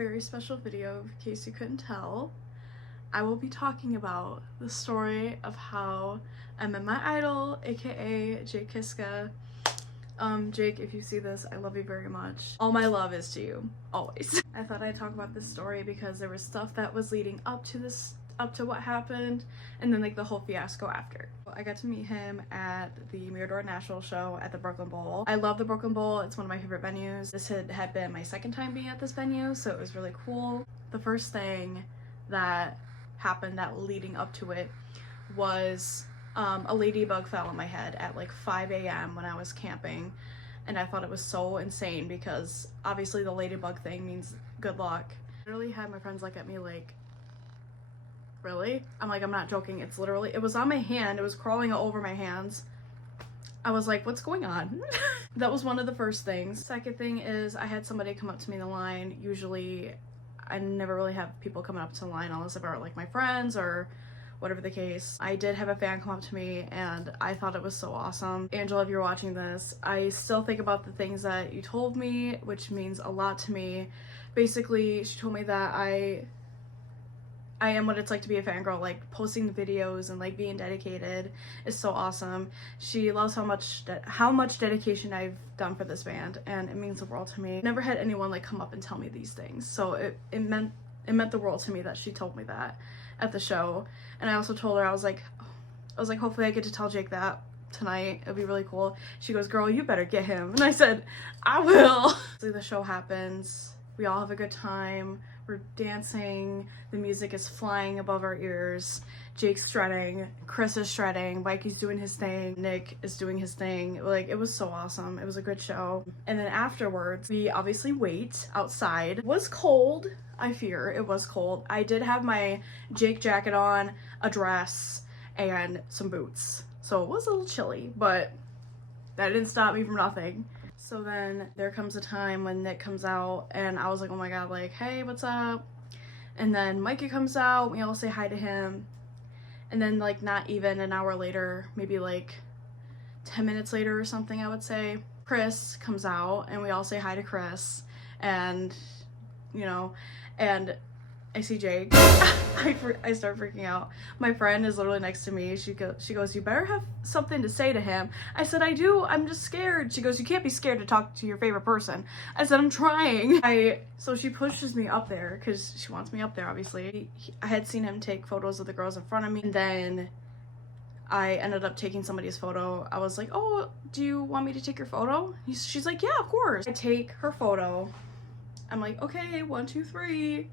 very special video, in case you couldn't tell. I will be talking about the story of how I met my idol, aka Jake Kiszka. Jake, if you see this, I love you very much. All my love is to you, always. I thought I'd talk about this story because there was stuff that was leading up to what happened, and then like the whole fiasco after. I got to meet him at the Mirador National show at the Brooklyn Bowl. I love the Brooklyn Bowl. It's one of my favorite venues. This had been my second time being at this venue, so it was really cool. The first thing that happened that leading up to it was a ladybug fell on my head at like 5 a.m. when I was camping, and I thought it was so insane because obviously the ladybug thing means good luck. I literally had my friends look at me like, really? I'm like, I'm not joking. It's literally, it was on my hand. It was crawling over my hands. I was like, what's going on? That was one of the first things. Second thing is I had somebody come up to me in the line. Usually I never really have people coming up to the line unless they're like my friends or whatever the case. I did have a fan come up to me and I thought it was so awesome. Angela, if you're watching this, I still think about the things that you told me, which means a lot to me. Basically, she told me that I am what it's like to be a fangirl, like posting the videos and like being dedicated is so awesome. She loves how much dedication I've done for this band, and it means the world to me. Never had anyone like come up and tell me these things, so it meant the world to me that she told me that at the show. And I also told her, I was like, hopefully I get to tell Jake that tonight. It'd be really cool. She goes, girl, you better get him. And I said, I will. So the show happens. We all have a good time. We're dancing. The music is flying above our ears. Jake's shredding. Chris is shredding. Mikey's doing his thing. Nick is doing his thing. Like, it was so awesome. It was a good show. And then afterwards, we obviously wait outside. It was cold. I fear it was cold. I did have my Jake jacket on, a dress, and some boots. So it was a little chilly, but that didn't stop me from nothing. So then there comes a time when Nick comes out and I was like, oh my god, like, hey, what's up? And then Mikey comes out, we all say hi to him. And then like not even an hour later, maybe like 10 minutes later or something, I would say, Chris comes out and we all say hi to Chris. And, you know, and I see Jake. I start freaking out. My friend is literally next to me. She goes, you better have something to say to him. I said, I do. I'm just scared. She goes, you can't be scared to talk to your favorite person. I said, I'm trying. So she pushes me up there because she wants me up there, obviously. I had seen him take photos of the girls in front of me, and then I ended up taking somebody's photo. I was like, oh, do you want me to take your photo? She's like, yeah, of course. I take her photo. I'm like, okay, 1, 2, 3.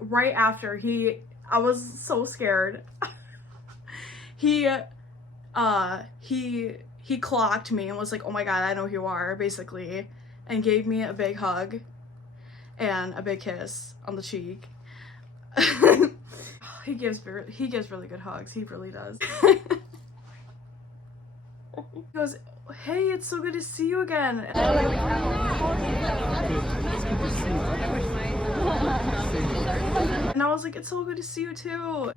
Right after I was so scared. he clocked me and was like, oh my god, I know who you are, basically, and gave me a big hug and a big kiss on the cheek. He gives really good hugs. He really does. He goes, hey, it's so good to see you again. And I was like, it's so good to see you too.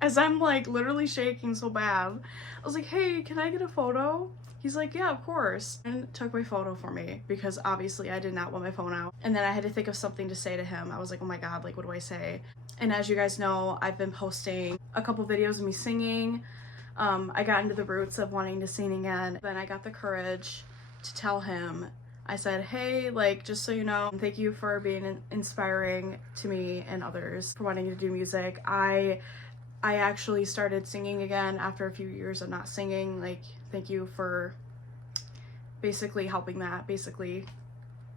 As I'm like literally shaking so bad. I was like, hey, can I get a photo? He's like, yeah, of course. And took my photo for me because obviously I did not want my phone out. And then I had to think of something to say to him. I was like, oh my god, like, what do I say? And as you guys know, I've been posting a couple videos of me singing. I got into the roots of wanting to sing again. Then I got the courage to tell him. I said, hey, like, just so you know, thank you for being inspiring to me and others, for wanting to do music. I actually started singing again after a few years of not singing. Like, thank you for basically helping that,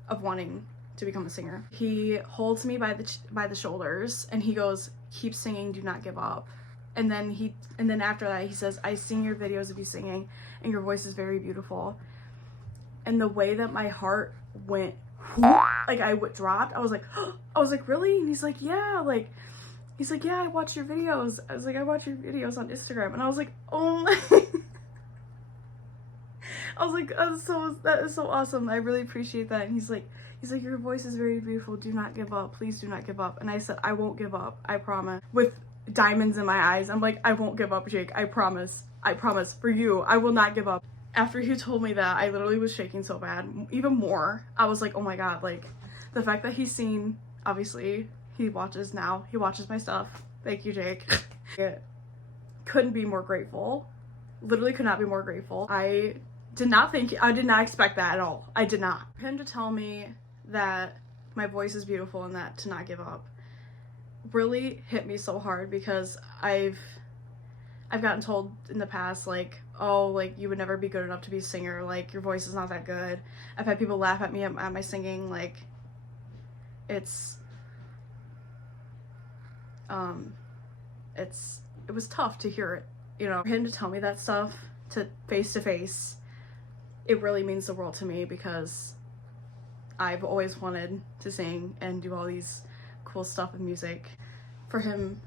of wanting to become a singer. He holds me by the shoulders and he goes, keep singing, do not give up. And then after that he says, I sing your videos of you singing and your voice is very beautiful. And the way that my heart went, like I dropped, I was like, really? And he's like, yeah, I watch your videos. I was like, I watch your videos on Instagram. And I was like, oh my, I was like, that is so awesome. I really appreciate that. And he's like, your voice is very beautiful. Do not give up. Please do not give up. And I said, I won't give up. I promise. With diamonds in my eyes, I'm like, I won't give up, Jake. I promise. I promise. For you, I will not give up. After he told me that, I literally was shaking so bad, even more. I was like, oh my god, like, The fact that he's seen, obviously, he watches now. He watches my stuff. Thank you, Jake. Couldn't be more grateful. Literally could not be more grateful. I did not expect that at all. I did not. For him to tell me that my voice is beautiful and that to not give up really hit me so hard, because I've gotten told in the past, like, oh, like, you would never be good enough to be a singer, like, your voice is not that good. I've had people laugh at me at my singing. Like, it was tough to hear it, you know. For him to tell me that stuff to face, it really means the world to me, because I've always wanted to sing and do all these cool stuff with music. For him,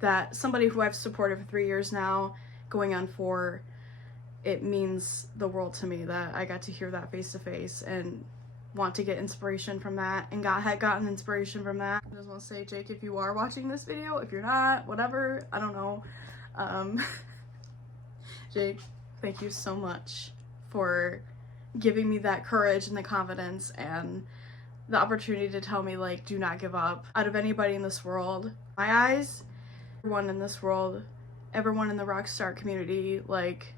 that somebody who I've supported for 3 years now, going on 4, it means the world to me that I got to hear that face to face and want to get inspiration from that, and had gotten inspiration from that. I just want to say, Jake, if you are watching this video, if you're not, whatever, I don't know. Jake, thank you so much for giving me that courage and the confidence and the opportunity to tell me, like, do not give up. Out of anybody in this world, my eyes, everyone in this world, everyone in the rock star community, like,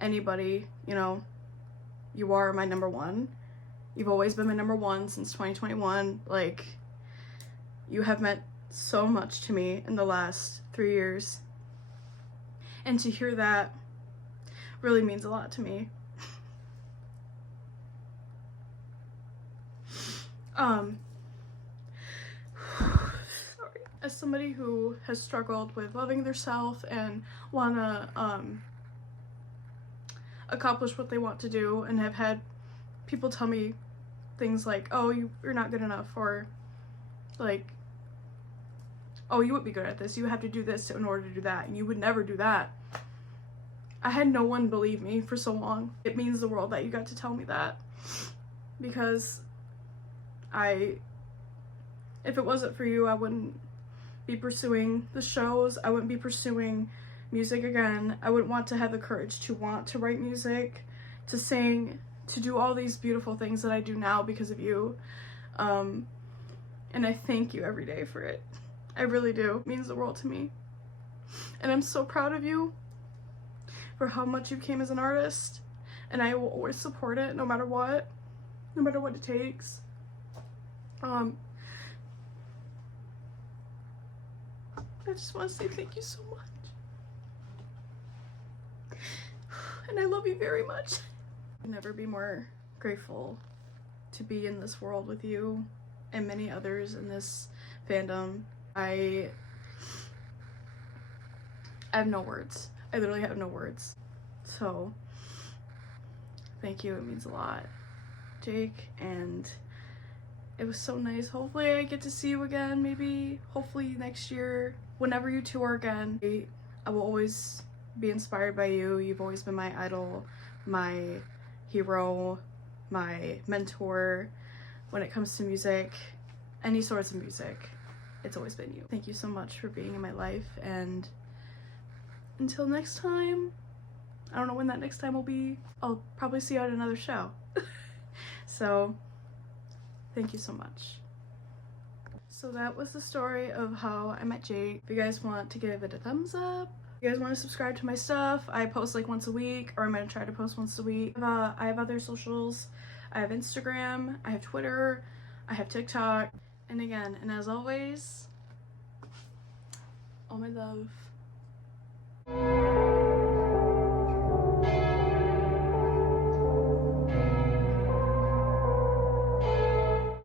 anybody, you know, you are my number one. You've always been my number one since 2021. Like, you have meant so much to me in the last 3 years. And to hear that really means a lot to me. Sorry. As somebody who has struggled with loving their self and wanna accomplish what they want to do, and have had people tell me things like, oh, you're not good enough, or like, oh, you would be good at this, you have to do this in order to do that, and you would never do that. I had no one believe me for so long. It means the world that you got to tell me that, because if it wasn't for you, I wouldn't be pursuing the shows, I wouldn't be pursuing music again, I wouldn't want to have the courage to want to write music, to sing, to do all these beautiful things that I do now because of you. And I thank you every day for it. I really do. It means the world to me. And I'm so proud of you for how much you came as an artist, and I will always support it no matter what it takes. I just want to say thank you so much. And I love you very much. I'll never be more grateful to be in this world with you and many others in this fandom. I have no words. I literally have no words. So, thank you. It means a lot, Jake, and it was so nice. Hopefully I get to see you again, maybe, hopefully next year, whenever you tour again. I will always be inspired by you. You've always been my idol, my hero, my mentor when it comes to music, any sorts of music. It's always been you. Thank you so much for being in my life, and until next time, I don't know when that next time will be. I'll probably see you at another show. So, thank you so much. So that was the story of how I met Jake. If you guys want to give it a thumbs up, if you guys want to subscribe to my stuff, I post like once a week, or I'm gonna try to post once a week. I have other socials. I have Instagram, I have Twitter, I have TikTok, and again, and as always, all my love.